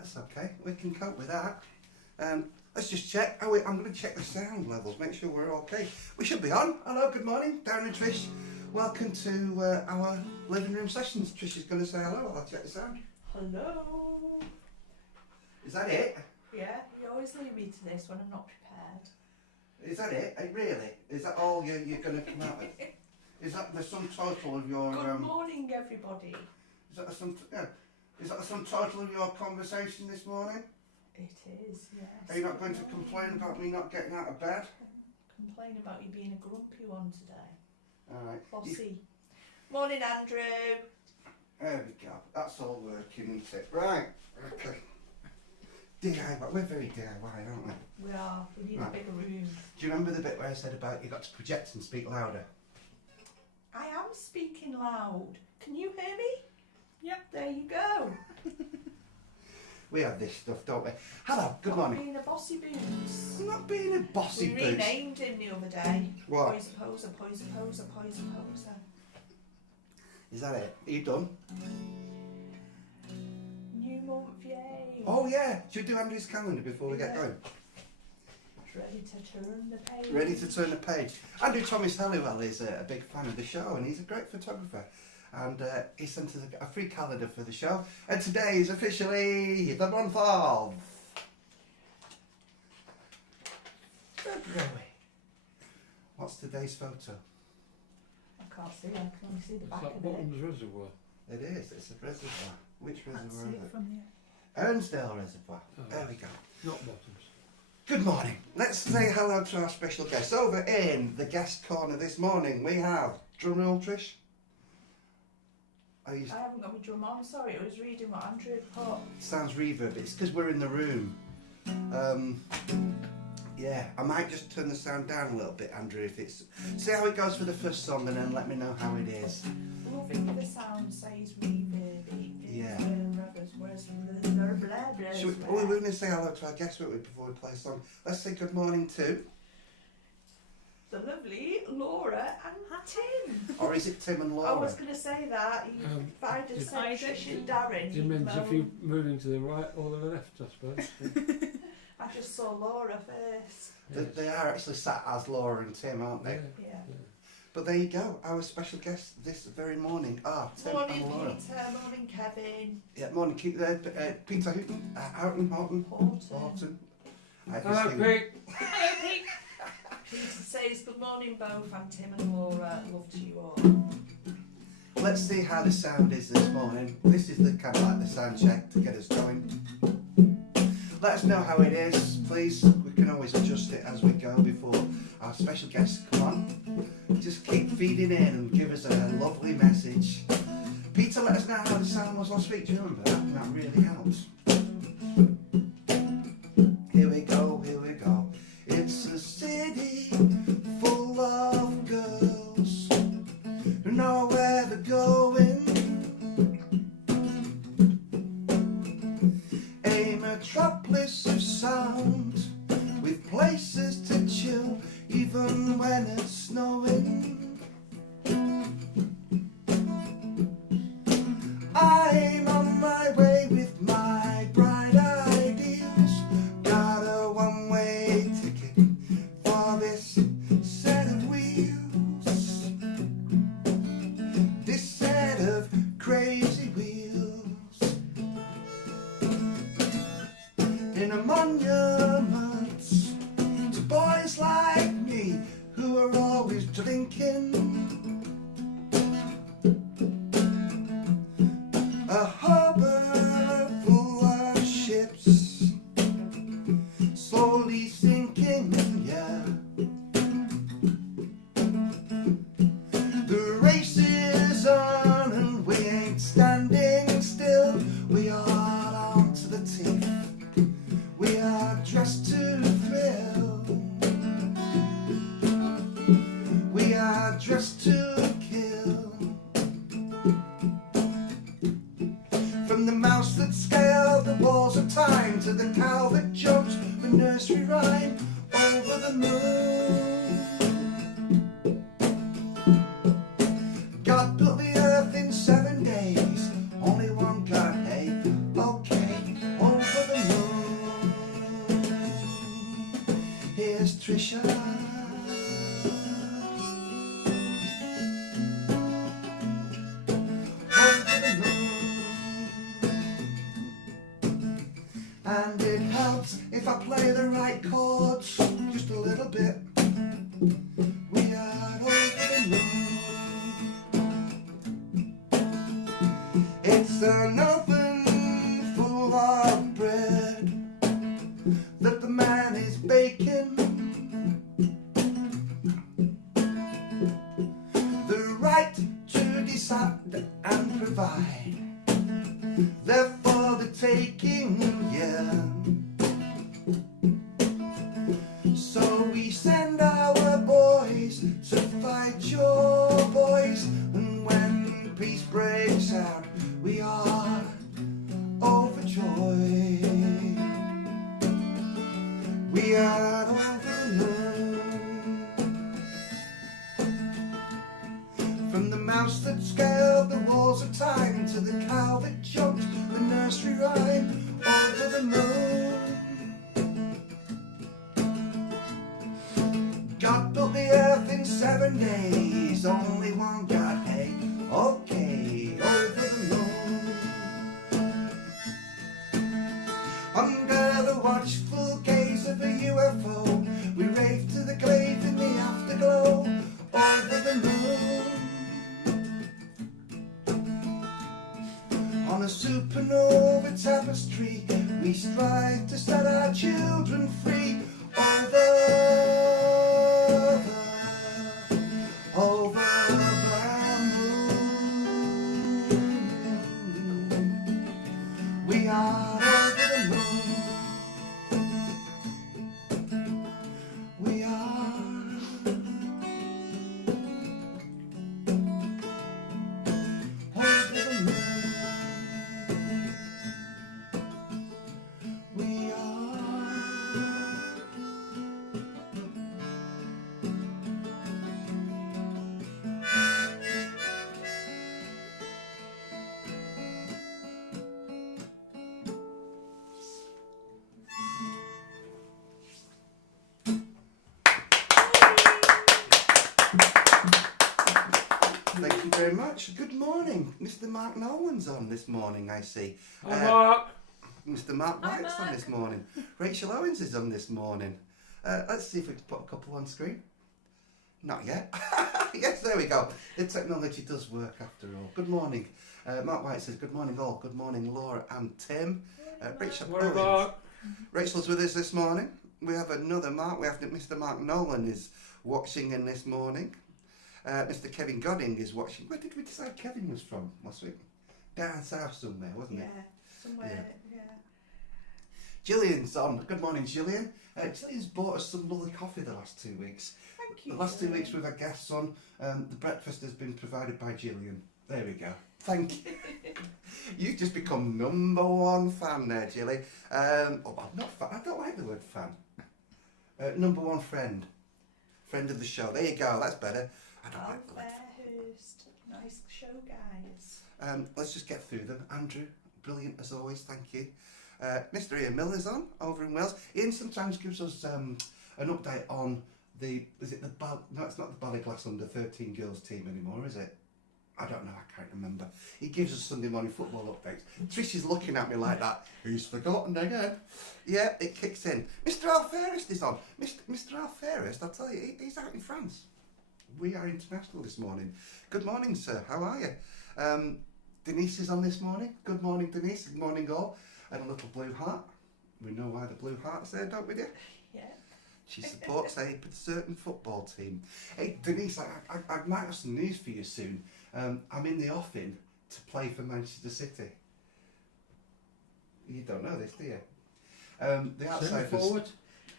That's okay. We can cope with that. Let's just check. I'm going to check the sound levels, make sure we're okay. We should be on. Hello, good morning, Darren and Trish. Welcome to our living room sessions. Trish is going to say hello. I'll check the sound. Hello. Is that it? Yeah, you always leave me to this when I'm not prepared. Is that it? Really? Is that all you're going to come out with? Is that the sum total of your? Good morning, everybody. Is that the sum? Yeah. Is that the sum total of your conversation this morning? It is, yes. Are you not going to complain about me not getting out of bed? Complain about you being a grumpy one today. All right. Bossy. Morning, Andrew. There we go. That's all working, isn't it? Right. Okay. DIY. We're very DIY, aren't we? We are. We need Right. a bigger room. Do you remember the bit where I said about you got to project and speak louder? I am speaking loud. Can you hear me? Yep. There you go. We have this stuff, don't we? Hello. Good Not morning. being a bossy boots. I'm not being a bossy We boots. renamed him the other day. What? Poison poser, poison poser, poison poser. Is that it? Are you done? New month, yay. Oh yeah. Should we do Andrew's calendar before we get Yeah. going? Ready to turn the page. Ready to turn the page. Andrew Thomas Halliwell is a big fan of the show and he's a great photographer. And he sent us a free calendar for the show. And today is officially the month of February. What's today's photo? I can't see, I can only see the It's back like of it. Bottom's Reservoir. It is, it's a reservoir. Which Can't reservoir see is it it? from here. Ernsdale Reservoir. Oh. There we go. Not Bottoms. Good morning. Let's say hello to our special guest. Over in the guest corner this morning we have, drum roll Trish. Are you, I haven't got my drum on, sorry, I was reading what Andrew had put. sounds reverb. It's because we're in the room. Yeah, I might just turn the sound down a little bit, Andrew, if it's... See how it goes for the first song and then let me know how it is. Loving the sound says reverby. Yeah. Should We're going to say hello to our guest, won't we, before we play a song. Let's say good morning to... the lovely Laura and Tim. Or is it Tim and I Laura? was going to say that. If I'd have said Trish and Darren, Do you mean you'd if you moving to the right or the left, I suppose? I just saw Laura first. They are actually sat as Laura and Tim, aren't they? Yeah. But there you go, our special guests this very morning are Tim Morning and Laura. Peter, morning Kevin. Yeah, morning Peter Houghton, Horton. Hello, Pete. Peter says good morning both, and Tim and Laura, love to you all. Let's see how the sound is this morning. This is the kind of like the sound check to get us going. Let us know how it is, please. We can always adjust it as we go before our special guests come on. Just keep feeding in and give us a lovely message. Peter, let us know how the sound was last week. Do you remember that? That really helps. Here we go, here we go. It's a city full of girls who know where they're going. A metropolis of sound with places to chill even when it's snowing. I'm on my way with my bright ideas. Got a one-way ticket for this set of wheels. This set of crazy wheels. In a monument to boys like me who are always drinking. A harbour full of ships slowly sinking, yeah. The race is on and we ain't standing still. We are on to the teeth. We are dressed to thrill. We are dressed to kill. From the mouse that scaled the walls of time to the cow that jumped the nursery rhyme over the moon. God built the earth in 7 days, only one God, hey, okay, over And it helps if I play the right chords just a little bit. We are over the moon. It's an oven full of bread that the man is baking. The right to decide and provide, they're for the taking, yeah. So we send our boys to fight your boys, and when peace breaks out, we are overjoyed. We are over the moon. From the mouse that scaled the walls of time to the cow that jumped the nursery rhyme, over the moon. God built the earth in 7 days, only one God, hey, okay, over the moon. Under the watchful gaze of a UFO, we rave to the glaive in the afterglow, over the moon. On a supernova tapestry, we strive to set our children free, over the moon. We are over the moon. We are over the moon. We are. Thank you very much. Good morning. Mr. Mark Nolan's on this morning, I see. Hi, Mark. Mr. Mark Hi, White's on Mark. this morning. Rachel Owens is on this morning. Let's see if we can put a couple on screen. Not yet. Yes, there we go. The technology does work after all. Good morning. Mark White says, good morning all. Good morning, Laura and Tim. Rachel Morning, Owens. Mark. Rachel's with us this morning. We have another Mark. We have Mr. Mark Nolan is watching in this morning. Mr. Kevin Godding is watching. Where did we decide Kevin was from last week? Down south somewhere, wasn't it? Yeah, somewhere, yeah. Gillian's on. Good morning, Gillian. Gillian's bought us some lovely coffee the last 2 weeks. Thank you. The last 2 Gillian. weeks we've had guests on. The breakfast has been provided by Gillian. There we go. Thank you. You've just become #1 fan there, Gilly. Well, not fan. I don't like the word fan. #1 friend. Friend of the show. There you go. That's better. I don't like the word fan. Fairhurst. Nice show, guys. Let's just get through them. Andrew, brilliant as always, thank you. Mr. Ian Miller's on over in Wales. Ian sometimes gives us an update on no, it's not the Ballyglass under 13 girls team anymore, is it? I don't know, I can't remember. He gives us Sunday morning football updates. Trish is looking at me like that. He's forgotten again. Yeah, it kicks in. Mr. Al Fairest is on. Mr. Al Fairest, I'll tell you, he's out in France. We are international this morning. Good morning, sir. How are you? Denise is on this morning. Good morning, Denise. Good morning, all. And a little blue heart. We know why the blue heart's there, don't we, dear? Yeah. She supports a certain football team. Hey, Denise, I might have some news for you soon. I'm in the offing to play for Manchester City. You don't know this, do you? The Send outsiders. forward.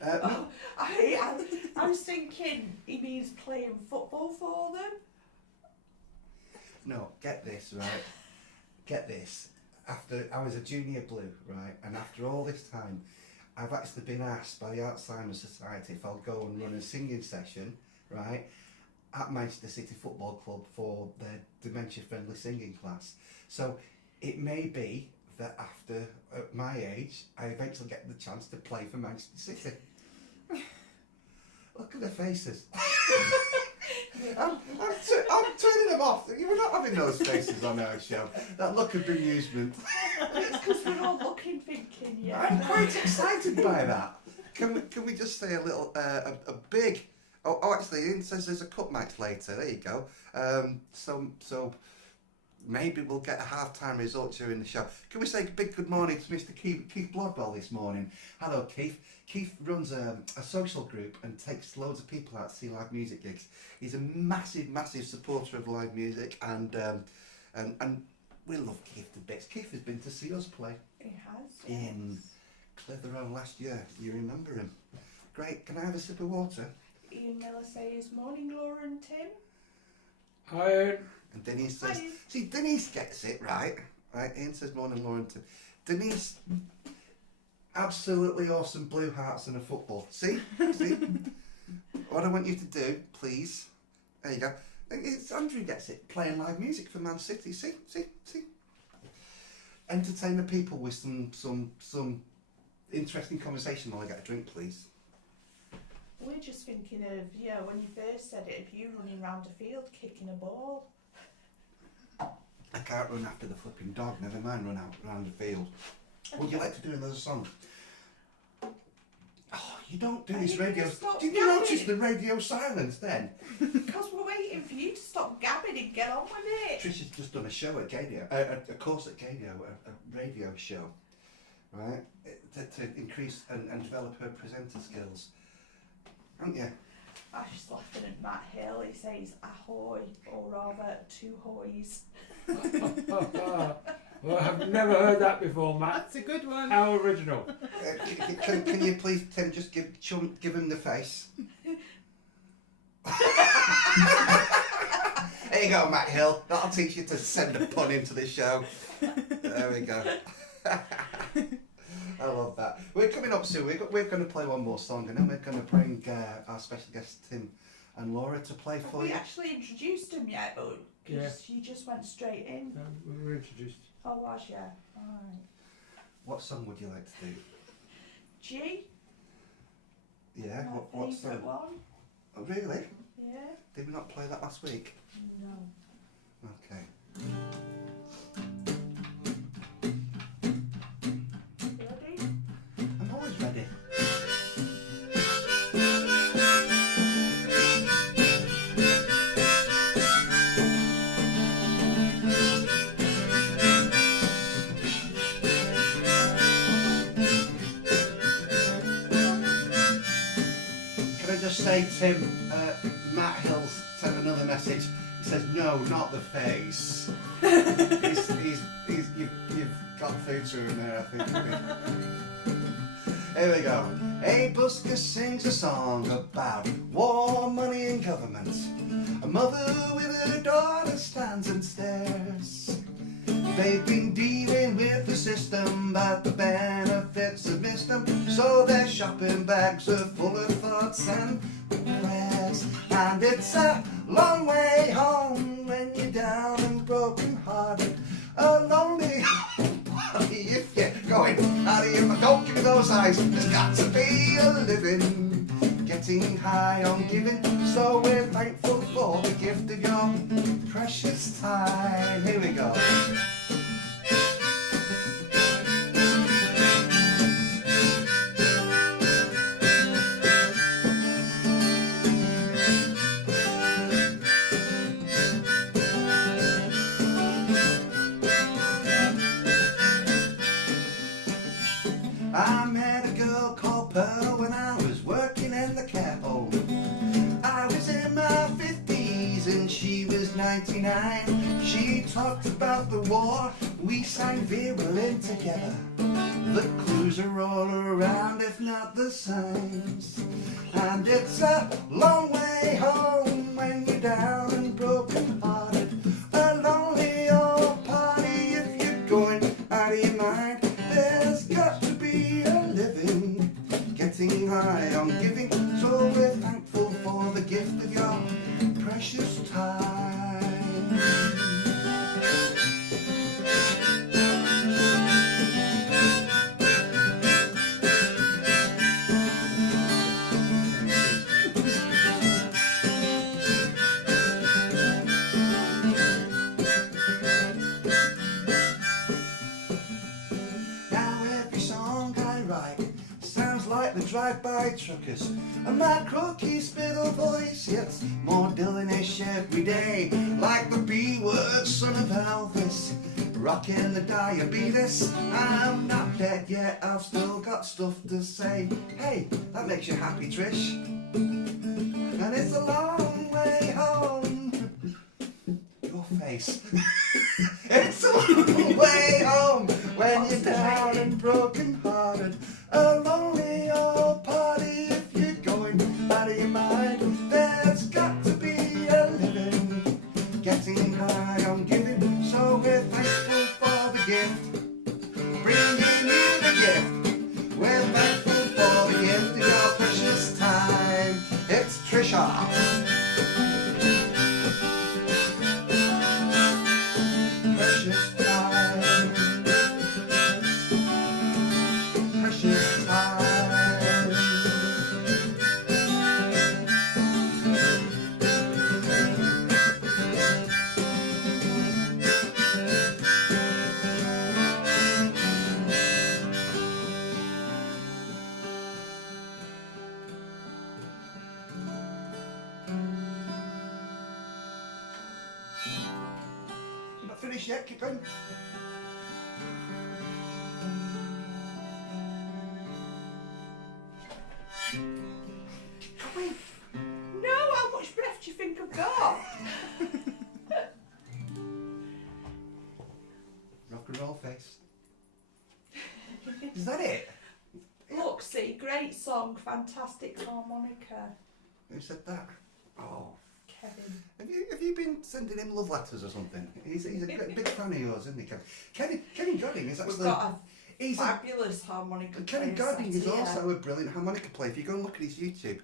Oh, I was thinking he means playing football for them. No, get this, right? Get this. After I was a junior blue, right, and after all this time, I've actually been asked by the Alzheimer's Society if I'll go and run a singing session, right, at Manchester City Football Club for their dementia-friendly singing class. So it may be that after at my age, I eventually get the chance to play for Manchester City. Look at their faces. I'm turning them off. You were not having those faces on our show. That look of bemusement. It's because we're all looking, thinking, yeah. I'm quite excited by that. Can we just say a little, a big... Oh, actually, it says there's a cup match later. There you go. So maybe we'll get a half-time result during the show. Can we say a big good morning to Mr. Keith Bloodwell this morning? Hello, Keith. Keith runs a social group and takes loads of people out to see live music gigs. He's a massive, massive supporter of live music, and we love Keith to bits. Keith has been to see us play. He has. In Clitheroe last year. You remember him? Great. Can I have a sip of water? Ian Miller says, morning Laura and Tim. Hi. And Denise says, Hi. see, Denise gets it right. Right? Ian says, morning, Laurenton. Denise, absolutely awesome blue hearts and a football. See? See? What I want you to do, please. There you go. It's Andrew gets it. Playing live music for Man City. See? See? See? Entertain the people with some interesting conversation while I get a drink, please. We're just thinking of, yeah, when you first said it, of you running round a field kicking a ball. I can't run after the flipping dog, never mind run out around the field. Would you like to do another song? Oh, you don't do Are this you gonna radio. stop Did you gabbing? notice the radio silence then? Because we're waiting for you to stop gabbing and get on with it. Trish has just done a show at Gadio, a course at Gadio, a radio show, right? To increase and develop her presenter skills. Haven't you? I was just laughing at Matt Hill. He says ahoy, or rather two hoys. Well, I've never heard that before, Matt. That's a good one. How original. Can you please, Tim, just give him the face? There you go, Matt Hill. That'll teach you to send a pun into the show. There we go. I love that. We're coming up soon. We're going to play one more song, and then we're going to bring our special guests Tim and Laura to play Have for we you. actually introduced him yet? But because you just went straight in. We were introduced. Oh, was you? Alright. What song would you like to do? G? Yeah. My What favourite song? one? Oh, really? Yeah? Did we not play that last week? No. Okay. Ready? I'm always ready. Can I just say, Tim, Matt Hill sent another message. He says, no, not the face. You've got through to him there, I think. Here we go. A busker sings a song about war, money and government. A mother with her daughter stands and stares. They've been dealing with the system, but the benefits have missed them. So their shopping bags are full of thoughts and prayers. And it's a long way home when you're down and broken hearted. A lonely body if you're going out of your... Don't give me those eyes. There's got to be a living, getting high on giving. So we're thankful for the gift of your precious time. Here we go. I met a girl called Pearl when I was working in the care home. I was in my 50s and she was 99. She talked about the war, we sang virulent together. The clues are all around, if not the signs. And it's a long way home when you're down and broken hearted. A lonely old party if you're going out of your mind. There's got to be a living, getting high on giving. So we're thankful for the gift of your precious time. drive-by truckers, and my croaky spittle voice gets more Dylanish every day. Like the B-word son of Elvis, rocking the diabetes. I'm not dead yet, I've still got stuff to say. Hey, that makes you happy, Trish? And it's a long way home. Your face. It's a long way home when you're down and broken hearted. A lonely old party if you're going out of your mind. There's got to be a living, getting high on giving. So we're thankful for the gift, bringing you the gift. We're thankful for the gift of your precious time. It's Trisha. Precious time. Precious time. You're not finished yet, keep going. Going. No, how much breath do you think I've got? Rock and roll face. Is that it? Look, see, great song, fantastic harmonica. Who said that? Oh. Kevin. Have you been sending him love letters or something? He's a big fan of yours, isn't he, Kevin? Kenny Godding is We've actually... got He's a fabulous harmonica Kenny player Godding sat is here. also a brilliant harmonica player. If you go and look at his YouTube.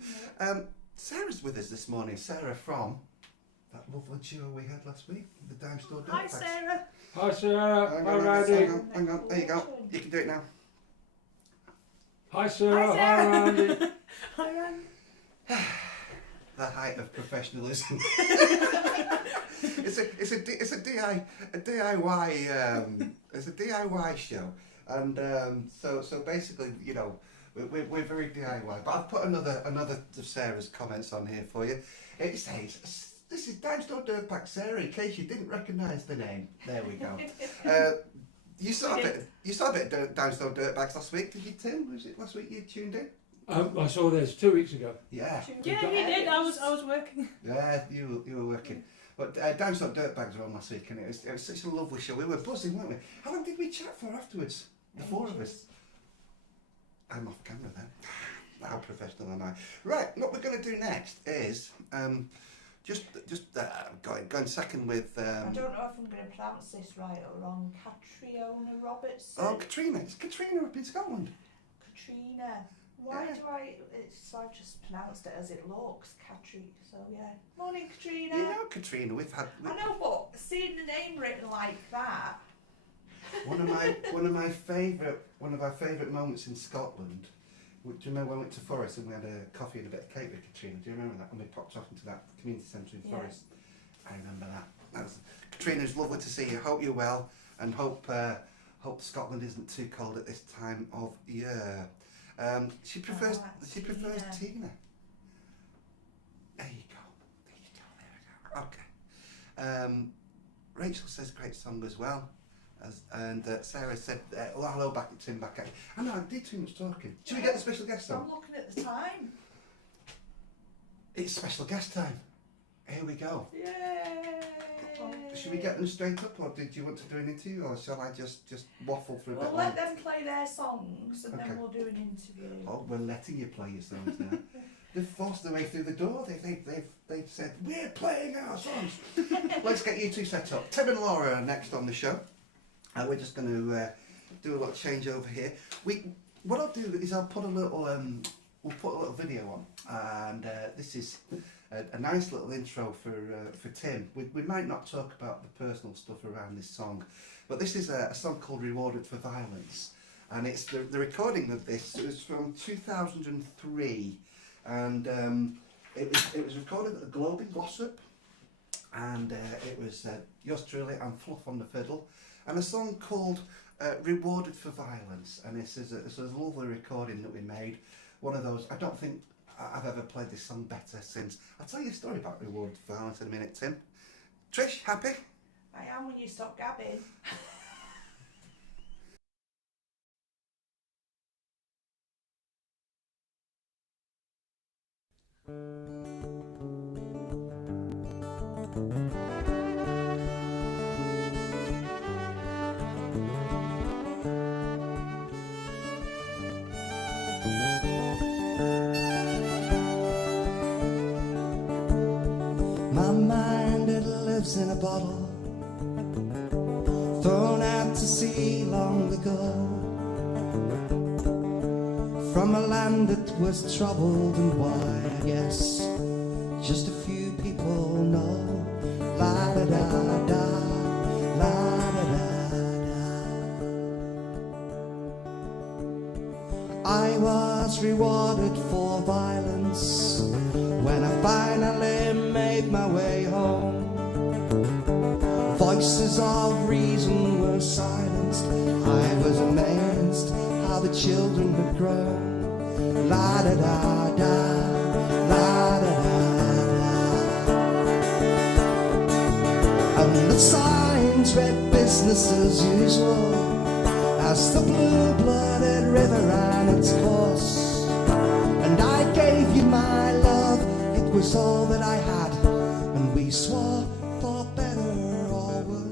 Sarah's with us this morning. Sarah from that lovely duo we had last week, the Dime Store Hi, Dirtbags. Sarah. Hi Sarah, Hang hi on, Randy. hang on. There you go. You can do it now. Hi Sarah, Hi, hi Sarah. Randy. Hi, Ren. The height of professionalism. it's a DIY show, and so basically, you know, we're very DIY. But I've put another of Sarah's comments on here for you. It says, "This is Dime Store Dirtbag Sarah." In case you didn't recognise the name, there we go. You saw a bit of Dime Store Dirtbags last week, did you, Tim? Was it last week you tuned in? I saw this 2 weeks ago. Yeah. Yeah, he did. I was working. Yeah, you were working. But Dime Store Dirtbags were on last week, and it was such a lovely show. We were buzzing, weren't we? How long did we chat for afterwards? The four of us. I'm off camera then. How professional am I? Right, what we're going to do next is just going second with. I don't know if I'm going to pronounce this right or wrong. Catriona Robertson. Oh, Katrina. It's Katrina up in Scotland. Katrina. Why Yeah. do I've just pronounced it as it looks, Katri. So yeah. Morning, Katrina. You know Katrina. We've had. I know, but seeing the name written like that. One of our favourite moments in Scotland. Do you remember when we went to Forest and we had a coffee and a bit of cake with Katrina? Do you remember that when we popped off into that community centre in Yeah. Forest? I remember that. Katrina, it's lovely to see you. Hope you're well, and hope Scotland isn't too cold at this time of year. She prefers Tina. There you go. There we go. Okay. Rachel says great song as well. And Sarah said, hello back at Tim back at you. I know, I did too much talking. Should we get the special guest I'm on? looking at the time. It's special guest time. Here we go. Yay! Should we get them straight up, or did you want to do an interview, or shall I just waffle for a We'll bit let longer? them play their songs and Okay. then we'll do an interview. Oh, we're letting you play your songs now. They've forced their way through the door. They've said, we're playing our songs. Let's get you two set up. Tim and Laura are next on the show. And we're just going to do a little change over here. What I'll do is I'll put a little we'll put a little video on, and this is a nice little intro for Tim. We might not talk about the personal stuff around this song, but this is a song called "Rewarded for Violence," and it's the recording of this. It was from 2003, and it was recorded at the Globe in Glossop, and it was yours truly and Fluff on the fiddle. And a song called "Rewarded for Violence," and this is a lovely recording that we made one of those. I don't think I've ever played this song better since. I'll tell you a story about Reward for Violence in a minute, Tim. Trish, happy? I am when you stop gabbing. My mind, it lives in a bottle, thrown out to sea long ago, from a land that was troubled and wide, I guess just a few people know. La da da da, la da da da. I was rewarded for violence when I finally made my way home. Voices of reason were silenced. I was amazed how the children had grown. La da da da, la da da da. And the signs read business as usual as the blue-blooded river ran its course. And I gave you my love, it was all that I had, and we swore for better or worse.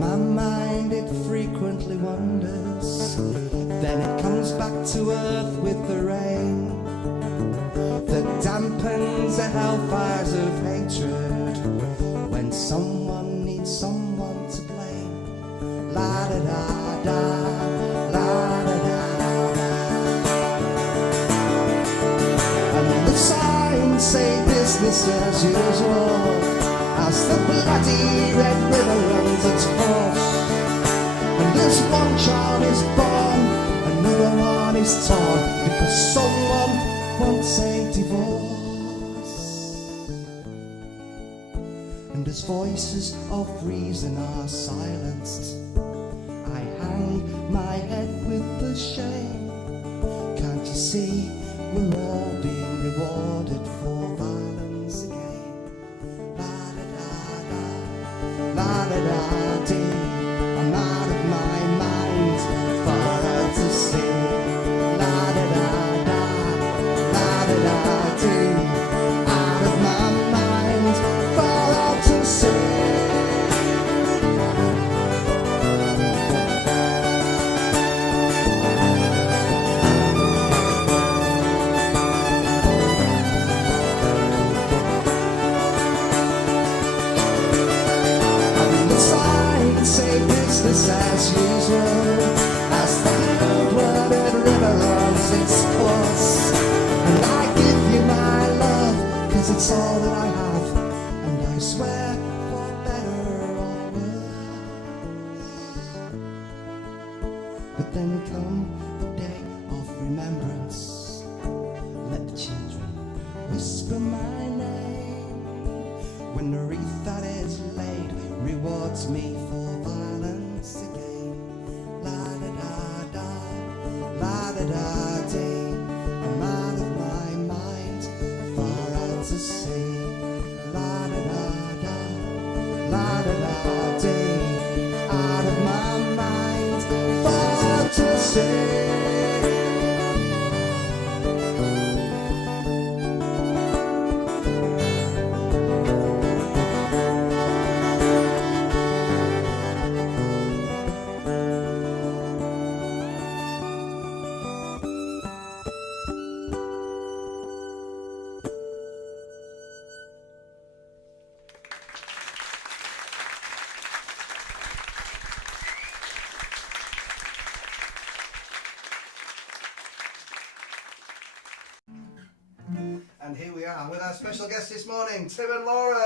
My mind, it frequently wanders, then it comes back to earth with the rain that dampens the hellfires of hatred when someone needs someone to blame. La da da da, la da da da. And the signs say business as usual as the bloody red river runs its course. And as one child is born, another one is torn because someone wants a divorce. And as voices of reason are silenced, I hang my head with the shame. Can't you see we're all being rewarded for violence again? La da da da, la da da dee. I'm out of my mind, far out to sea. La da da da, la da da dee. Out of my mind, far out to sea. And the signs say business as usual as the blue-blooded river runs its course. And I give you my love, 'cause it's all that I have, and I swear for better or worse. But then come the day of remembrance, let the children whisper my name, when the wreath that is laid rewards me for violence again. La da da da, la da da dee. I'm out of my mind, far out to sea. La da da da, la da da dee. Out of my mind, far out to sea. And here we are with our special guests this morning, Tim and Laura.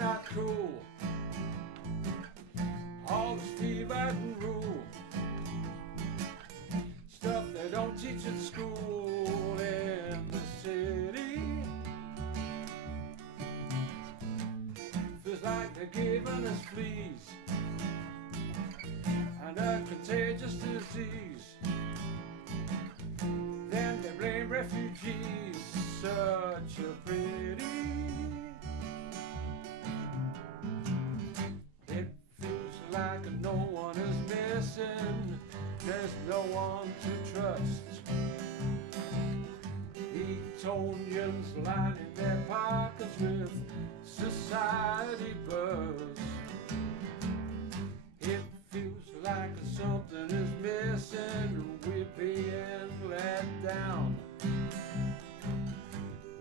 not cool. All the Steve Adden rule. Stuff they don't teach at school in the city. Feels like they're giving us fleas and a contagious disease. Then they blame refugees, such a pretty. It feels like no one is missing. There's no one to trust. Etonians lining their pockets with society buzz. It feels like something is missing. We're being let down.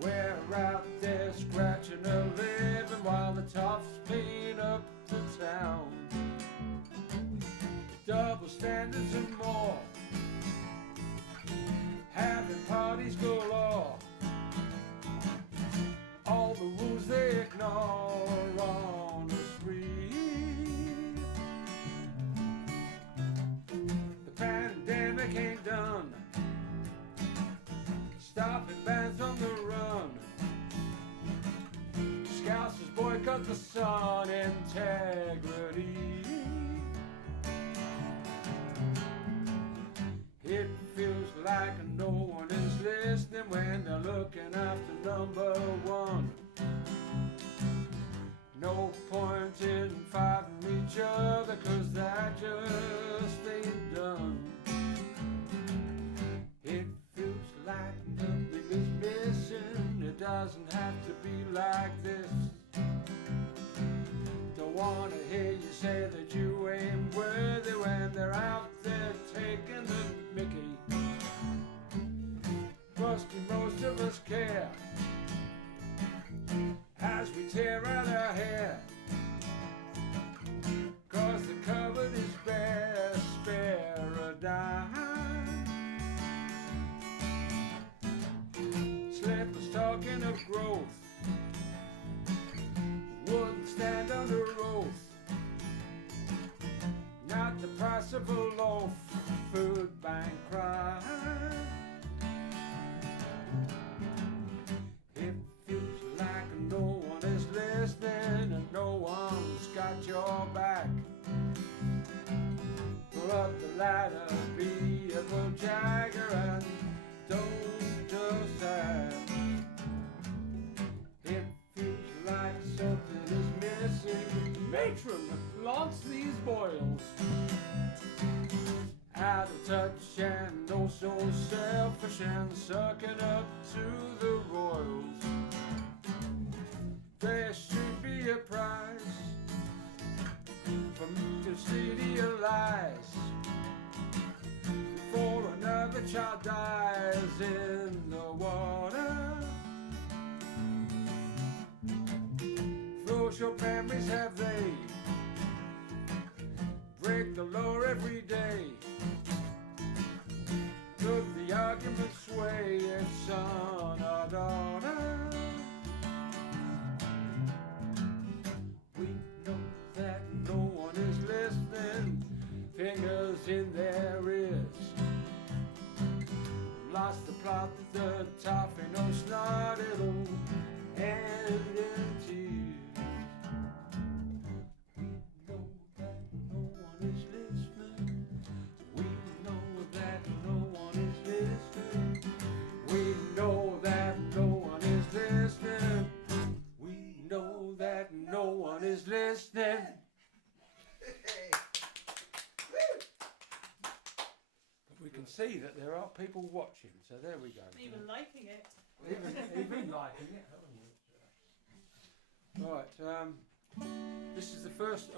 We're out there scratching a living while the tops clean up the town. Double standards and more, having parties galore. All the rules they ignore on the street. The pandemic ain't done, stopping bands on the run. Scousers boycott the sun, integrity. It feels like no one is listening when they're looking after number one. No point in fighting each other, 'cause that just ain't done. It feels like nothing is missing. It doesn't have to be like this. Don't wanna hear you say that you ain't worthy when they're out there taking the mickey. Trusting most of us care as we tear out our hair, 'cause the cupboard is bare, spare a dime. Slippers talking of growth wouldn't stand under oath. Not the price of a loaf, food bank crime. It feels like no one is listening and no one's got your back. Pull up the ladder, be a Bull Jagger and don't just ask. It feels like something is missing. Matron, lance these boils. Out of touch and oh so selfish and sucking up to the royals. There should be a prize for the city of lies before another child dies in the water. Short memories have they, break the law every day. Could the argument sway if son or daughter? We know that no one is listening, fingers in their ears. Lost the plot, the toffee, no snot, it'll end in tears. Is listening. But we can see that there are people watching, so there we go. Even liking it. Even liking it, haven't you? Right, this is the first.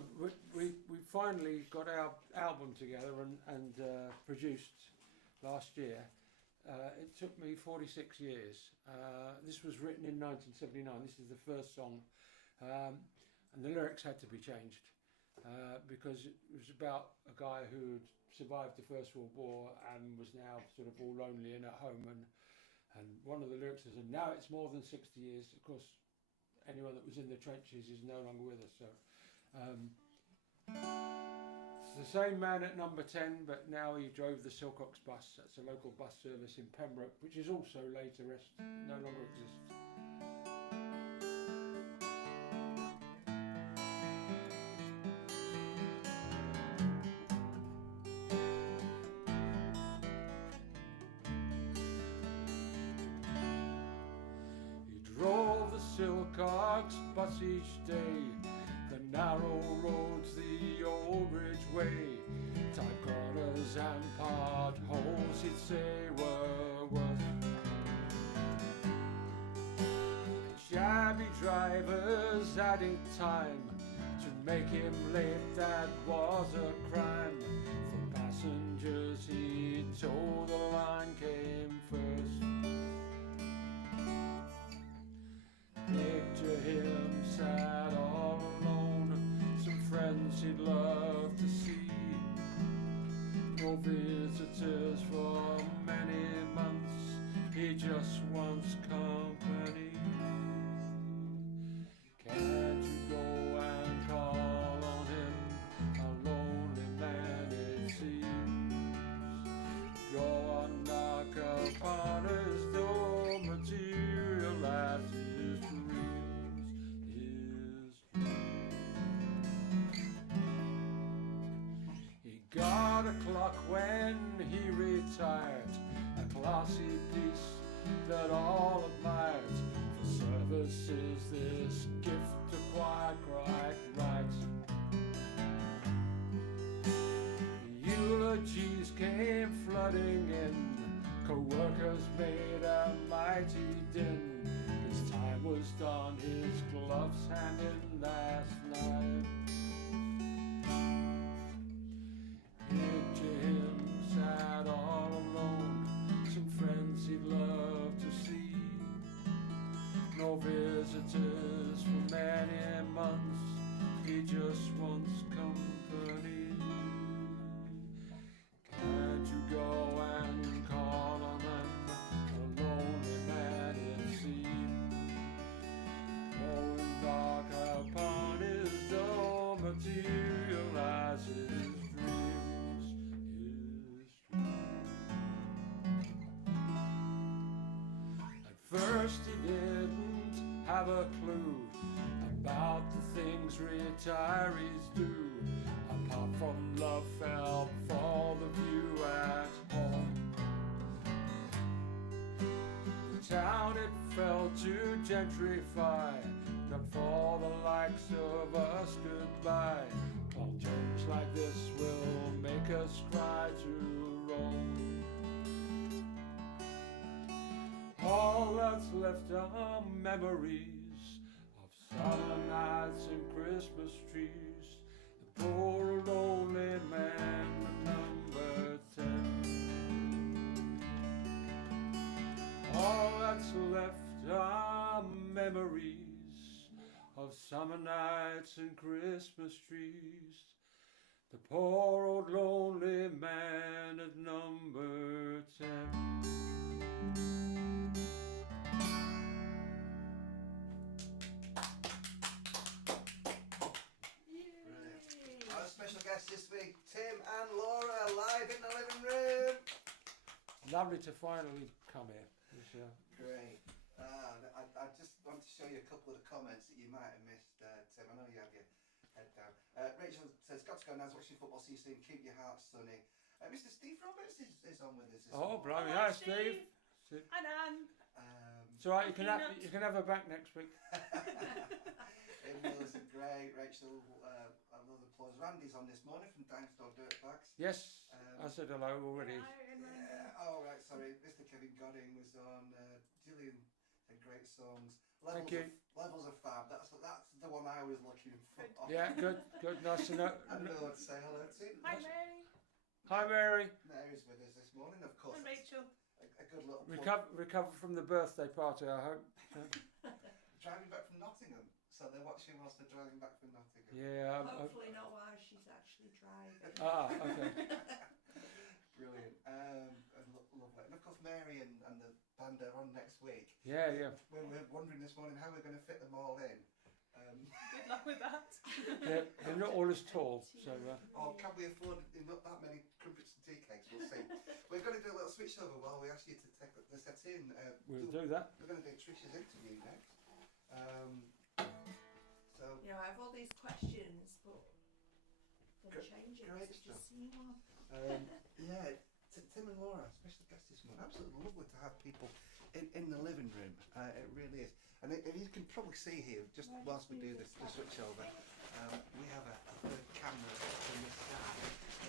We finally got our album together and produced last year. It took me 46 years. This was written in 1979. This is the first song. And the lyrics had to be changed because it was about a guy who had survived the First World War and was now sort of all lonely and at home. And one of the lyrics is, and now it's more than 60 years. Of course, anyone that was in the trenches is no longer with us. So it's the same man at number 10, but now he drove the Silcox bus. That's a local bus service in Pembroke, which is also laid to rest, no longer exists. Silcox bus each day, the narrow roads, the old bridge way, tight corners and potholes he'd say were worse. Shabby drivers added time to make him late, that was a crime. For passengers he told the line came first. Picture him sad all alone, some friends he'd love to see, no visitors for many months, he just wants company. Can't you go and call on him, a lonely man it seems? Go and knock upon his door, materialize his got a clock when he retired, a classy piece that all admired. For services this gift acquired quite right. Eulogies came flooding in, co-workers made a mighty din. His time was done, his gloves handed last night. Picture him sad all alone, some friends he'd love to see, no visitors for many months, he just wants company. Can't you go and call on him, a lonely man it seems? Go and knock upon his door, materialize his first he didn't have a clue about the things retirees do, apart from love felt for the view at home. The town it fell to gentrify, not for the likes of us goodbye. While jokes like this will make us cry to roam. All that's left are memories of summer nights and Christmas trees. The poor lonely man, number 10. All that's left are memories of summer nights and Christmas trees. The poor old lonely man at number 10. Special guests this week, Tim and Laura, live in the living room. Lovely to finally come here. Great. I just want to show you a couple of the comments that you might have missed, Tim. I know you have your head down. Rachel says, got to go now, watching football, see you soon, keep your heart sunny. Mr. Steve Roberts is on with us this morning. Blimey, hi Steve. Hi Dan. It's alright, you can have her back next week. Emails are great. Rachel, I love the applause. Randy's on this morning from Dinosaur Dirtbags. Yes, I said hello already. Yeah, oh right, sorry. Mr. Kevin Godding was on. Gillian had great songs. Levels of Fab. That's the one I was looking for. Yeah, good. Nice to know. I know what to say hello to. Hi Mary. Hi Mary. Mary's with us this morning, of course. And Rachel. A good little recover from the birthday party, I hope. Driving back from Nottingham. So they're watching whilst they're driving back from Nottingham. Yeah. Hopefully not while she's actually driving. Okay. Brilliant. And lovely. And of course Mary and the band are on next week. Yeah. We're wondering this morning how we're going to fit them all in. Good luck with that. They're not all as tall, so. Or can we afford not that many crumpets and tea cakes? We'll see. We're going to do a little switch over while we ask you to take the set in. We'll do that. We're going to do Trish's interview next. So Yeah, I have all these questions, but they're changing. great So stuff. just see one. yeah, Tim and Laura, special guests this morning. Absolutely lovely to have people in the living room. It really is. And you can probably see here, just whilst we do this the switch over, we have a third camera in this side,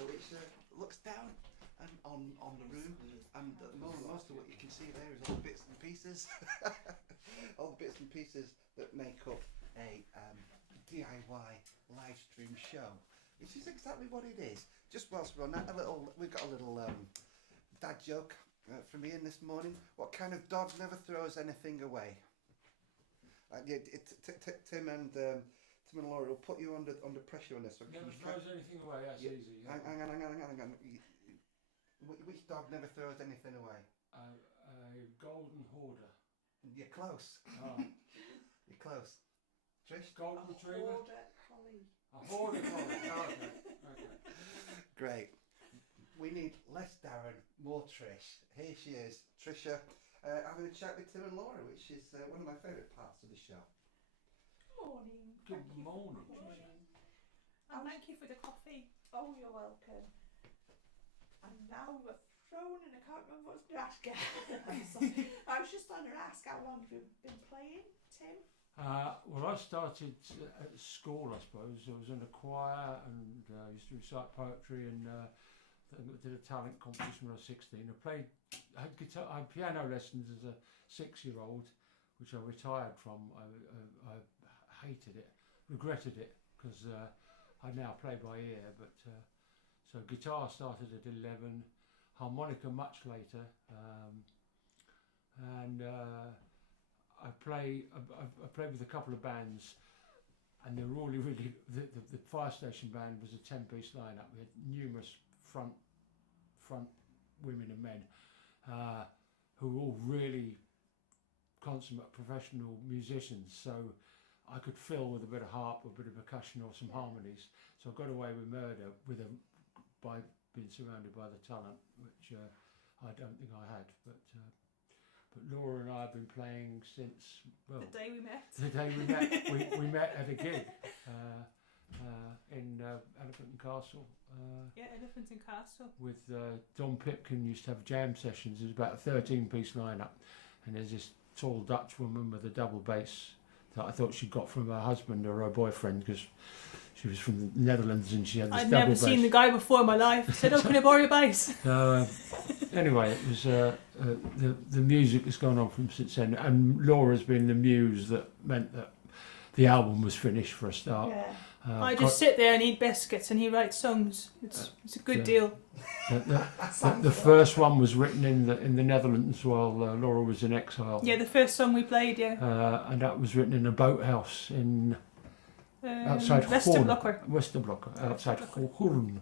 which looks down and on the room. And most of what you can see there is all the bits and pieces, all the bits and pieces that make up a DIY live stream show, which is exactly what it is. Just whilst we're on that, we've got a little dad joke from Ian this morning. What kind of dog never throws anything away? Tim and Laura will put you under pressure on this one. Never throws anything away. That's easy. Yeah. Hang on. Which dog never throws anything away? A golden hoarder. You're close. Oh. You're close. Trish? Golden retriever. Collie. A hoarder collie. Okay. Great. We need less Darren, more Trish. Here she is, Trisha, having a chat with Tim and Laura, which is one of my favourite parts of the show. Morning. Good morning. And thank you for the coffee. Oh, you're welcome. And now we're thrown and I can't remember what I was going to ask you. I was just trying to ask, how long have you been playing, Tim? Well, I started at school, I suppose. I was in a choir and used to recite poetry and did a talent competition when I was 16. I had piano lessons as a 6-year-old, which I retired from. I hated it, regretted it, because I now play by ear. But so guitar started at 11, harmonica much later, and I played with a couple of bands, and they were all really. The fire station band was a 10-piece lineup. We had numerous front women and men who were all really consummate professional musicians. So I could fill with a bit of harp, a bit of percussion, or some harmonies. So I got away with murder by being surrounded by the talent, which I don't think I had. But Laura and I have been playing since The day we met. The day we met. we met at a gig in Elephant and Castle. Yeah, Elephant and Castle. With Don Pipkin used to have jam sessions. It was about a 13-piece lineup, and there's this tall Dutch woman with a double bass that I thought she got from her husband or her boyfriend, because she was from the Netherlands and she had this I'd double never bass. seen the guy before in my life. I said, "Oh, can I borrow your bass?" So anyway, it was the music has gone on from since then, and Laura's been the muse that meant that the album was finished for a start. Yeah. I just sit there and eat biscuits, and he writes songs. It's a good deal. The first one was written in the Netherlands while Laura was in exile. Yeah, the first song we played, yeah. And that was written in a boathouse in outside Westerblokker, outside Hoorn.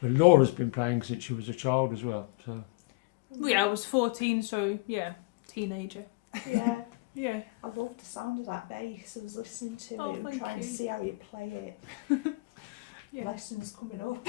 But Laura's been playing since she was a child as well. So. Yeah, I was 14, so yeah, teenager. Yeah. Yeah. I love the sound of that bass. I was listening to Oh, it and thank trying to you. see how you play it. Yeah. Lessons coming up.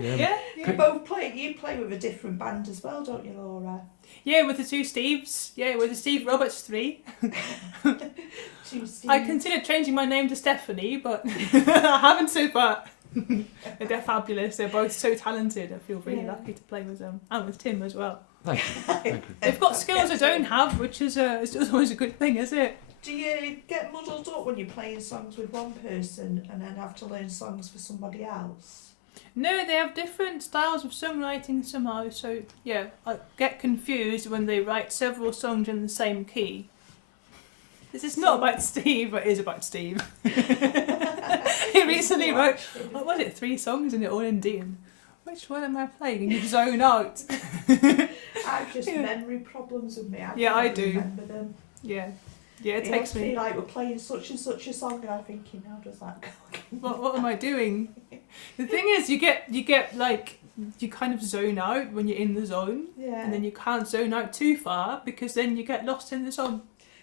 Yeah. You play with a different band as well, don't you, Laura? Yeah, with the two Steves. Yeah, with the Steve Roberts 3. Two Steves. I considered changing my name to Stephanie, but I haven't so far. They're fabulous. They're both so talented. I feel really lucky to play with them, and with Tim as well. Thank you. They've got skills I don't have, which is it's always a good thing, isn't it? Do you get muddled up when you're playing songs with one person and then have to learn songs for somebody else? No, they have different styles of songwriting somehow. So yeah, I get confused when they write several songs in the same key. This is not about Steve, but it is about Steve. He recently wrote, what was it, 3 songs and they're all in D. And which one am I playing? And you zone out. I've just memory problems with me. I can't do. remember them. Yeah, it It takes must be me. like we're playing such and such a song, and I'm thinking, how does that go? What am I doing? The thing is, you get like you kind of zone out when you're in the zone, Yeah. and then you can't zone out too far because then you get lost in the song.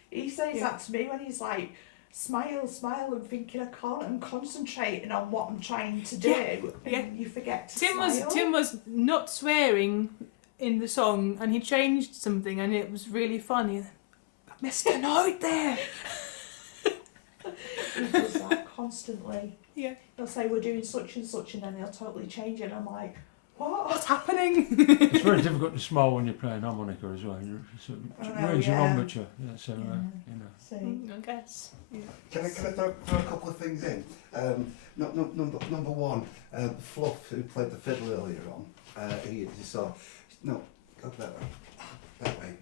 He says Yeah. that to me when he's like, smile, smile, and thinking I can't. I'm concentrating on what I'm trying to do, Yeah. and you forget to Tim smile. was not swearing in the song, and he changed something, and it was really funny. I missed a note there. He does that constantly. Yeah. He'll say we're doing such and such, and then he'll totally change it. And I'm like, what? What's happening? It's very difficult to smile when you're playing harmonica as well. You sort I of know, raise your yeah. embouchure. Yeah, so, you know. See, I guess. Yeah. Can I throw a couple of things in? Number one, Fluff, who played the fiddle earlier on, he saw, no, go that way,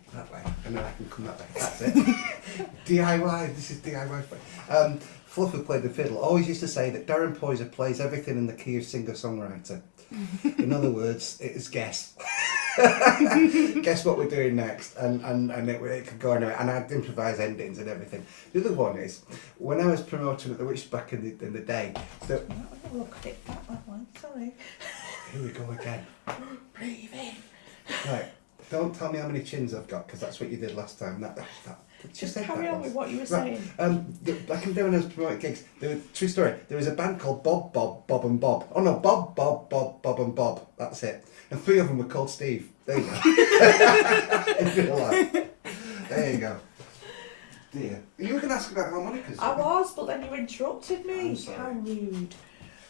and then I can come that way. That's it. DIY, this is DIY. Fluff, who played the fiddle, always used to say that Darren Poyser plays everything in the key of singer-songwriter. In other words, it is guess. Guess what we're doing next, and it could go anywhere, and I'd improvise endings and everything. The other one is when I was promoting at the Witch back in the day. So I'm not going to look at it that one. Sorry. here we go again. Breathe in. Right, don't tell me how many chins I've got because that's what you did last time. That Just said carry that on once. with what you were Right. saying. Back in the day when I was promoting gigs, true story, there was a band called Bob and Bob. Oh no, Bob and Bob. That's it. And 3 of them were called Steve. There you go. In real life. There you go. Dear. You were going to ask about harmonicas. I was, but then you interrupted me. I'm sorry.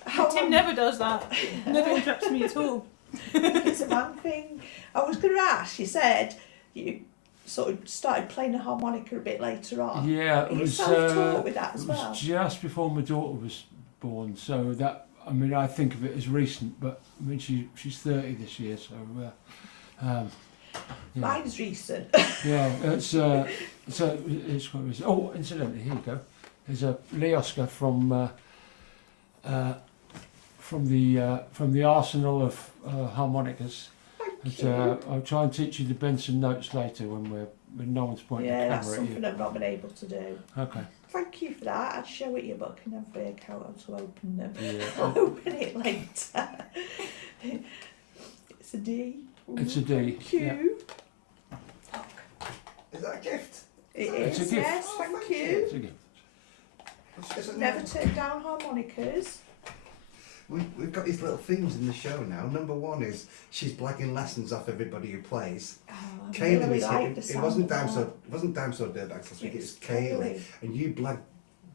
How rude. Tim never does that. Never interrupts me at all. It's a man thing. I was going to ask, you said you sort of started playing the harmonica a bit later on. Yeah, Are it you was, self-taught with that as it well? was just before my daughter was born, so that, I mean, I think of it as recent, but I mean, she's 30 this year, so yeah. Mine's recent. Yeah, it's quite recent. Oh, incidentally, here you go. There's a Lee Oscar from the arsenal of harmonicas. Thank But, you. I'll try and teach you the Benson notes later when no one's pointing Yeah, the that's camera at something I've not been able to do. you. Okay. Thank you for that. I'd show it you, but I can never work out how to open them. Yeah. I'll open it later. It's a D. It's a D. Thank you. Yeah. Is that a gift? It It's a is, gift. yes, Oh, thank thank you. It's a gift. It's a Never turned down harmonicas. We've got these little themes in the show now. Number one is she's blagging lessons off everybody who plays. Oh, I Kaylee really was like here. the It sound wasn't of Damn that. So Dirtbags last week. It was Kaylee, and you blagged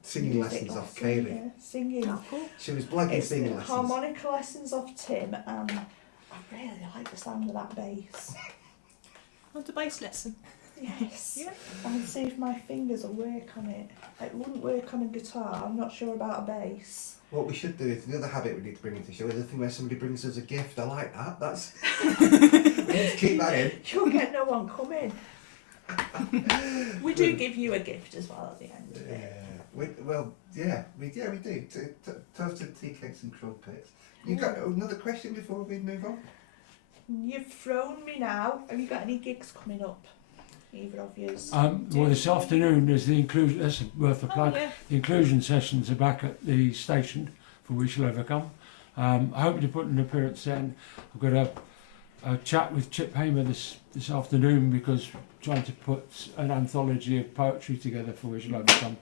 singing Music lessons off lesson, Kaylee. yeah, singing. She was blagging It's singing the lessons. harmonica lessons off Tim, and I really like the sound of that bass. Want a bass lesson? Yes. Yeah. I can see if my fingers will work on it. It wouldn't work on a guitar. I'm not sure about a bass. What we should do is the other habit we need to bring into the show is the thing where somebody brings us a gift. I like that. That's we need to keep that in. You'll get no one coming. We do give you a gift as well at the end of Yeah. it. We do. Toasted tea cakes and crumpets. You got another question before we move on? You've thrown me now. Have you got any gigs coming up? Either of yous? Well, this afternoon there's the inclusion. That's worth a Oh, plug. yeah. The inclusion sessions are back at the station for We Shall Overcome. I hope to put an appearance then. I've got a chat with Chip Hamer this afternoon because trying to put an anthology of poetry together for We Shall Overcome,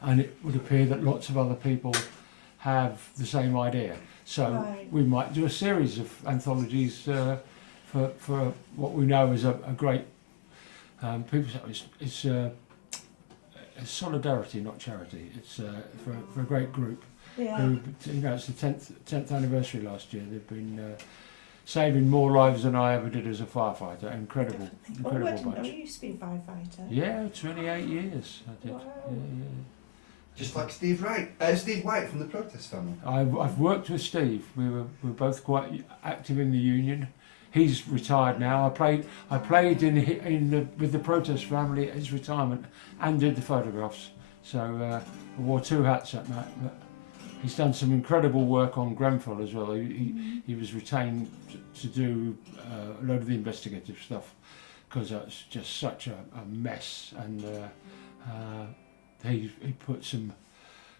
and it would appear that lots of other people have the same idea. So Right. we might do a series of anthologies for what we know is a great. People say it's solidarity, not charity. It's for a great group. Yeah. Who, it's the 10th anniversary last year. They've been saving more lives than I ever did as a firefighter. Incredible Oh, I didn't know bunch. you used to be a firefighter. Yeah, 28 years I did. Wow. Yeah. Just like Steve White from the Protest family. I've worked with Steve. We were both quite active in the union. He's retired now. I played with the Protest family at his retirement and did the photographs. So I wore 2 hats that night. But he's done some incredible work on Grenfell as well. He was retained to do a load of the investigative stuff because that's just such a mess, and he put some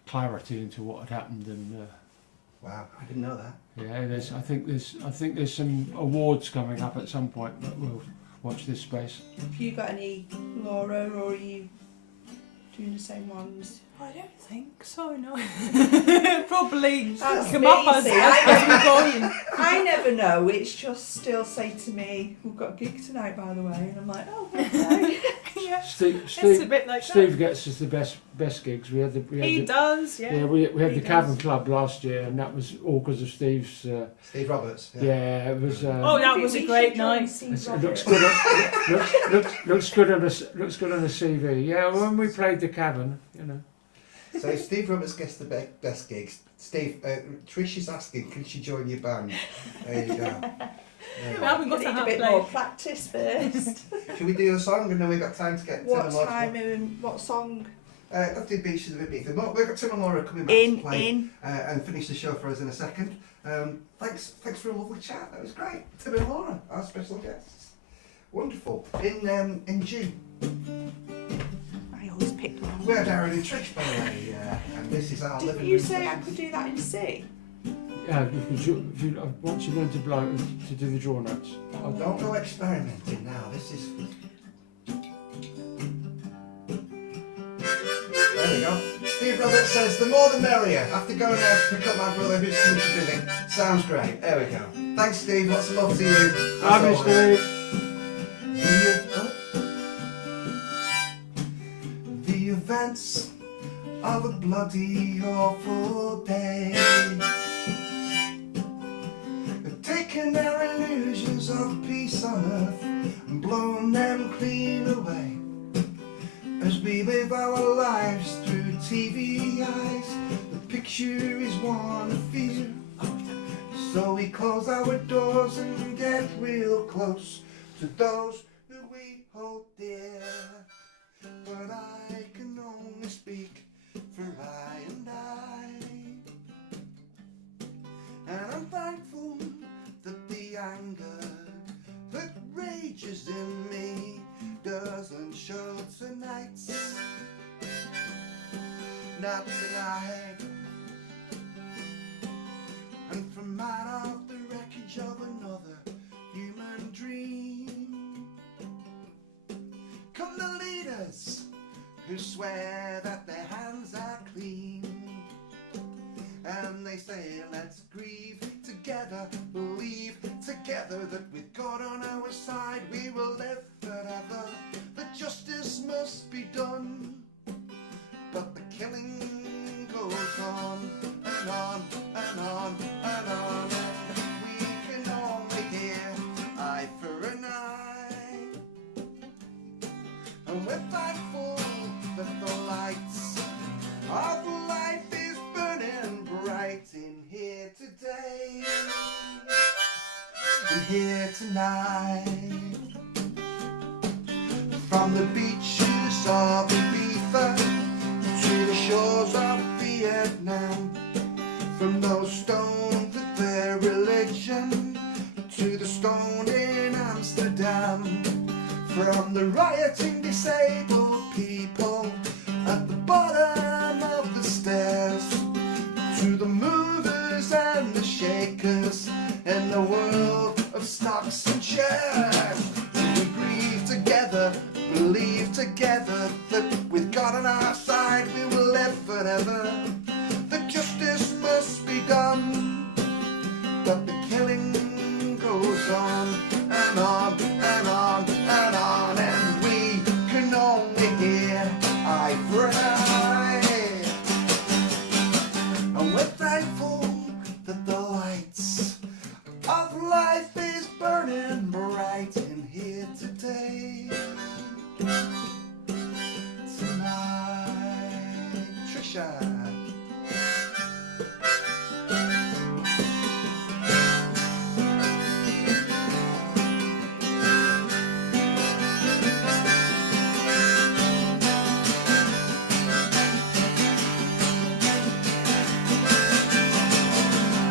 clarity into what had happened, and Wow, I didn't know that. Yeah, I think there's some awards coming up at some point, but we'll watch this space. Have you got any, Laura, or are you doing the same ones? I don't think so, no. Probably That's come me, up as see, we're going. I never know. It's just still say to me, "We've got a gig tonight, by the way," and I'm like, "Oh, okay." Yeah, it's a Steve bit like Steve gets us the best gigs. We had that. He does, yeah. we had He the Cavern does. Club last year, and that was all because of Steve's. Steve Roberts. Yeah, it was. Oh, that was a We great should join night. Steve It Roberts. looks good on a CV. Yeah, when we played the Cavern, you know. So if Steve Roberts gets the best gigs, Steve, Trish is asking, can she join your band? There you go. There you We go. haven't You got need to a have bit play. more practice first. Should we do a song? And then we've got time to get What Tim and Laura. time and what song? Let's do Beaches of Ibiza. We've got Tim and Laura coming back to play and finish the show for us in a second. Thanks for a lovely chat. That was great. Tim and Laura, our special guests. Wonderful. In G. I always pick the wrong. We're Darren and Trish, by the way, and this is our Didn't living you room say I sessions. could do that in C? Yeah, once you learn to blow to do the draw notes. Oh, don't go experimenting now. This is. There we go. Steve Roberts says, the more the merrier. After going out to pick up my brother who's coming to visit. Sounds great. There we go. Thanks, Steve. Lots of love to you. Love you, Steve. The events of a bloody awful day have taken our illusions of peace on earth and blown them clean away. As we live our lives through TV eyes, the picture is one of fear. So we close our doors and get real close to those who we hold dear. But I can only speak for I and I. And I'm thankful that the anger that rages in me doesn't show tonight. Not tonight. And from out of the wreckage of another human dream come the leaders who swear that their hands are clean. And they say, let's grieve together, believe together that with God on our side we will live forever. That justice must be done, but the killing goes on and on and on and on. And we can only hear eye for an eye. And we're thankful that the lights of life is burning bright in here today and here tonight. From the beaches of Ibiza to the shores of Vietnam, from those stoned for their religion to the stoned in Amsterdam, from the rioting disabled people at the bottom of the stairs to the movers and the shakers in the world of stocks and shares. We grieve together, believe together that with God on our side we will live forever. That justice must be done, but the killing goes on and on and on and on, and we can only hear eye for an eye. And we're thankful that the lights of life is burning bright in here today. Tonight, Trisha.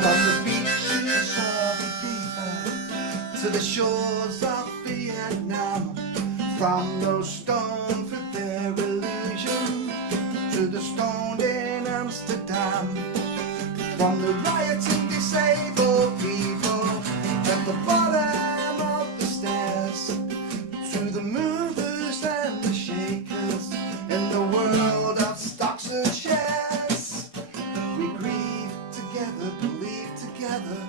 From the beaches of Ibiza to the shores of Vietnam, from those stoned for their illusion to the stoned in Amsterdam, from the rioting disabled people at the bottom of the stairs, to the movers and the shakers in the world of stocks and shares. We grieve together, believe together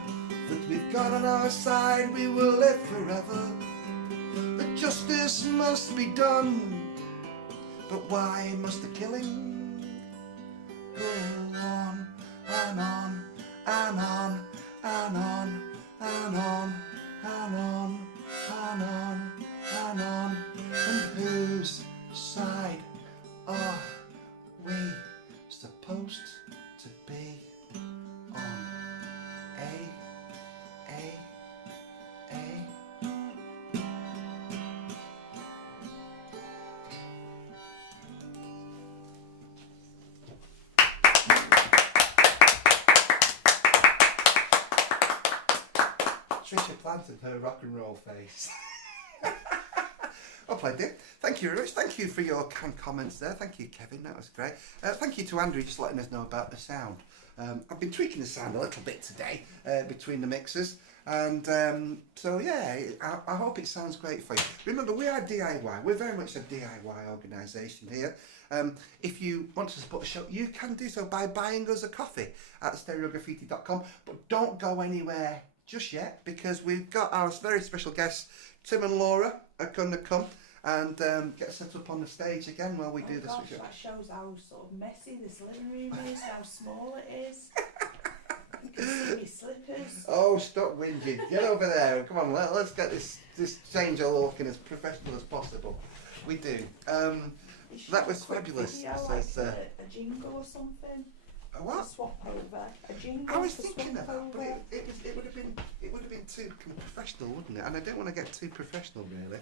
that we've got on our side, we will live forever. That justice must be done, but why must the killing go on and on and on and on and on and on and on and on? And whose side are we supposed to be on? A. Trisha planted her rock and roll face. Well played, dear. Thank you very much. Thank you for your kind comments there. Thank you, Kevin. That was great. Thank you to Andrew just letting us know about the sound. I've been tweaking the sound a little bit today between the mixers. And so, yeah, I hope it sounds great for you. Remember, we are DIY. We're very much a DIY organisation here. If you want to support the show, you can do so by buying us a coffee at stereograffiti.com. But don't go anywhere just yet, because we've got our very special guests, Tim and Laura, are going to come and get set up on the stage again while we do this. Gosh, that shows how sort of messy this living room is, how small it is. You can see my slippers. Oh, stop whinging. Get over there. Come on, let's get this change all looking as professional as possible. We do. That was fabulous. Video, like a jingle or something. A what? To swap over. A jingle. I was to thinking of swap that, but over. it would have been too professional, wouldn't it? And I don't want to get too professional, really.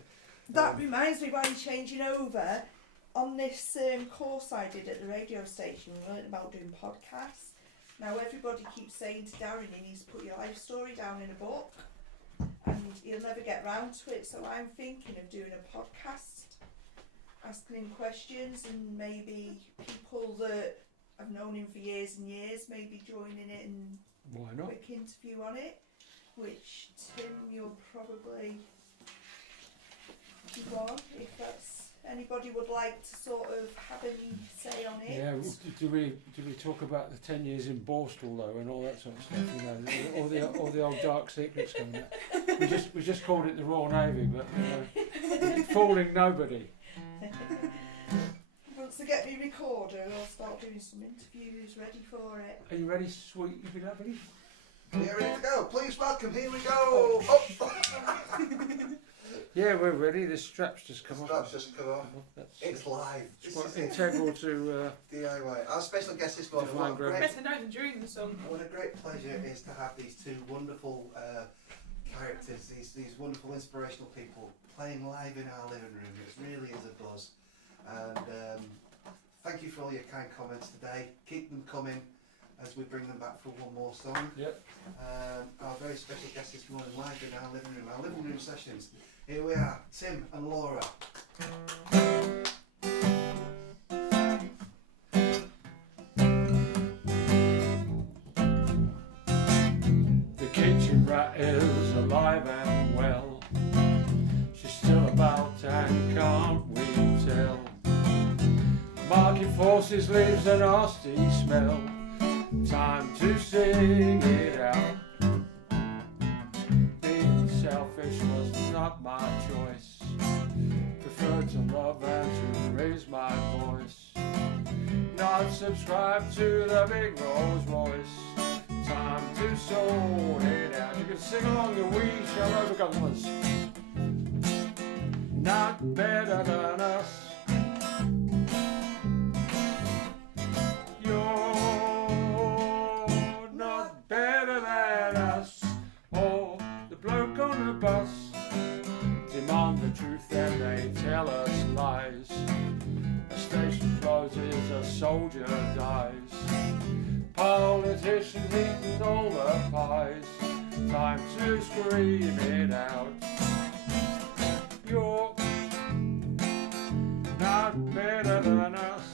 That reminds me, while you're changing over, on this course I did at the radio station, we learned about doing podcasts. Now everybody keeps saying to Darren, you need to put your life story down in a book, and he'll never get round to it. So I'm thinking of doing a podcast, asking him questions, and maybe people that I've known him for years and years, maybe joining it and Why not? quick interview on it, which Tim, you'll probably be on if that's anybody would like to sort of have any say on it. Yeah, do we talk about the 10 years in Borstal though and all that sort of stuff, you know, all the old dark secrets coming out. We just called it the Royal Navy, but you know, fooling nobody. Once they get me recorded, I'll start doing some interviews ready for it. Are you ready, sweet? You be lovely. Are you ready to go? Please welcome, here we go. Oh. Yeah, we're ready. The strap's just come off. Strap's just come off. That's, It's live. it's This quite is it. integral to. DIY. Our special guest this morning. Define What a gravity. great, Better known during the song. what a great pleasure it is to have these two wonderful characters, these wonderful inspirational people playing live in our living room. It really is a buzz. And thank you for all your kind comments today. Keep them coming as we bring them back for one more song. Yep. Our very special guest this morning live in our living room sessions. Here we are, Tim and Laura. The kitchen rat is alive and well. She's still about and can't we tell? Market forces leaves a nasty smell. Time to sing it out. Being selfish was not my choice. Preferred to love and to raise my voice. Not subscribe to the big Rolls Royce. Time to sort it out. You can sing along and we shall overcome us. Not better than us. You're not better than us. Or the bloke on the bus. Demand the truth and they tell us lies. A station closes, a soldier dies. Politicians eating all the pies. Time to scream it out. You're not better than us.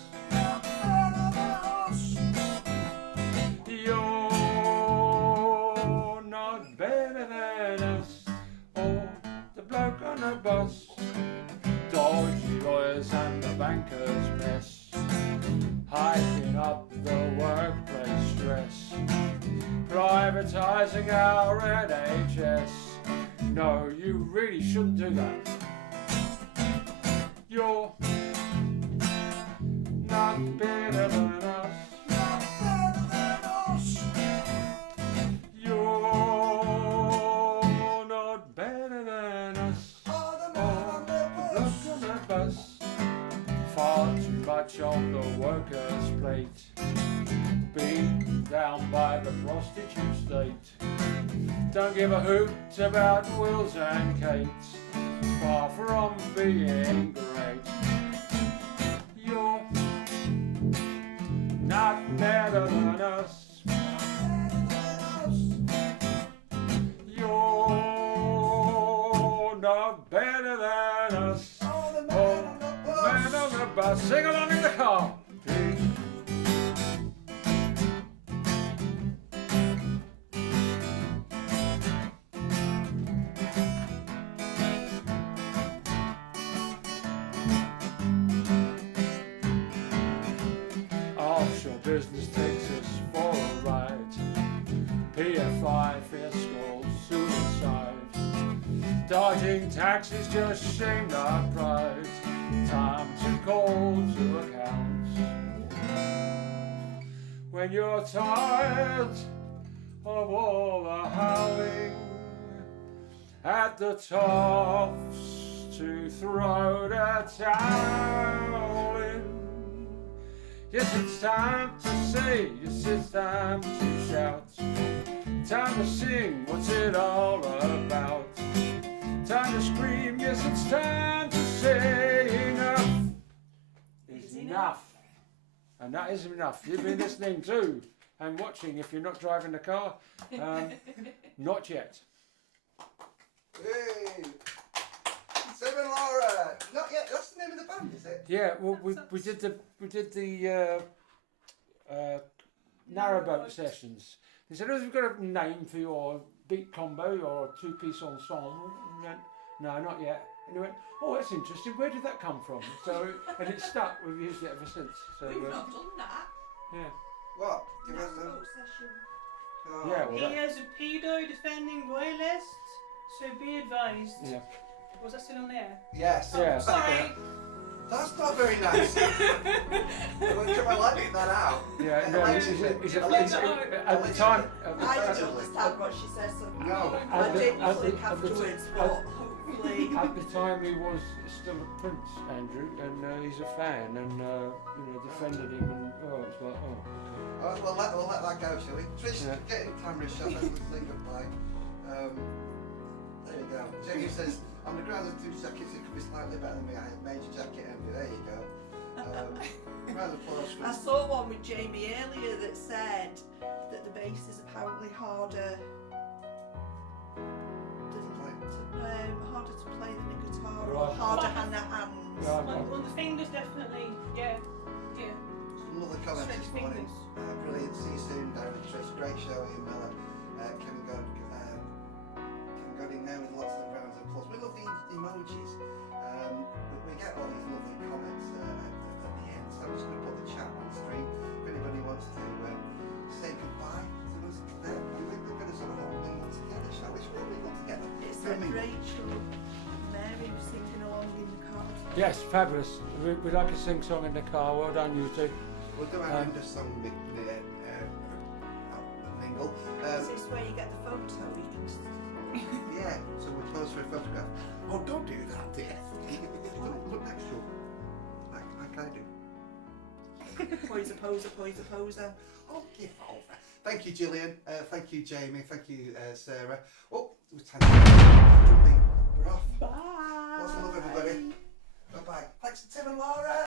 You're privatising our NHS. No, you really shouldn't do that. You're not better than us. You're not better than us. Look on the bus. Far too much on the workers' plate. Beaten down by the prostitute state. Don't give a hoot about Wills and Kate. Far from being great. You're not better than us. You're not better than us. Oh, man on the bus, sing along in the car. Offshore business takes us for a ride. PFI, fiscal, suicide. Dodging taxes just shamed our pride. Time to call to account. When you're tired of all the howling at the tops to throw the towel in. Yes, it's time to say, yes, it's time to shout. Time to sing, what's it all about? Time to scream, yes, it's time to say enough is enough. And that is enough. You've been listening to and watching if you're not driving the car. Not yet. Hey! Tim and Laura! Not yet, that's the name of the band, is it? Yeah, well, we did the narrowboat sessions. They said, "Oh, we've got a name for your beat combo or two-piece ensemble." And we went, "No, not yet." And he went, "Oh, that's interesting. Where did that come from?" So, and it stuck. We've used it ever since. So, We've not done that. yeah. What? Give us Narrowboat session. Oh. Yeah, well, He that, is a pedo defending royalist, so be advised. yeah. Was that still on there? Yes. Yeah. Sorry. That's not very nice. Am I letting that out? Yeah, no, Allegedly. at the time. I don't understand what she says. So No. I didn't At the- click at the- afterwards, at- but hopefully. At the time, he was still a prince, Andrew, and he's a fan, and defended him, and it's like, oh. Oh, we'll let that go, shall we? Trish, Yeah. get in camera shot and we'll say goodbye. There you go. Jamie says, on the grounds of 2 jackets, it could be slightly better than me. I have major jacket envy. There you go. Round of applause for I saw one with Jamie earlier that said that the bass is apparently harder to play than a guitar, or Right. harder hand to hands. Right. On the fingers, definitely. Yeah. Yeah. Another comment this Stretch morning. fingers. Brilliant. See you soon, Darren Trish. Great show, Ian Miller. Kevin Godding there with lots of rounds of applause. We love the emojis. We get all these lovely comments at the end, so I'm just going to put the chat on stream. If anybody wants to say goodbye to us, we're going to sort of all mingle together, shall we? Shall we mingle together? It's We're like mingle. Rachel and Mary were singing along in the car. Yes, fabulous. We like a sing song in the car. Well done, you two. We'll do our end of song mingle. Is this where you get the photo? You can Yeah, so we'll pose for a photograph. Oh, don't do that, dear. Look next to you. Like I do. poser. Oh, give over. Thank you, Gillian. Thank you, Jamie. Thank you, Sarah. Oh, it was time to jump in. We're off. Bye. Lots of love, everybody. Bye-bye. Thanks to Tim and Laura.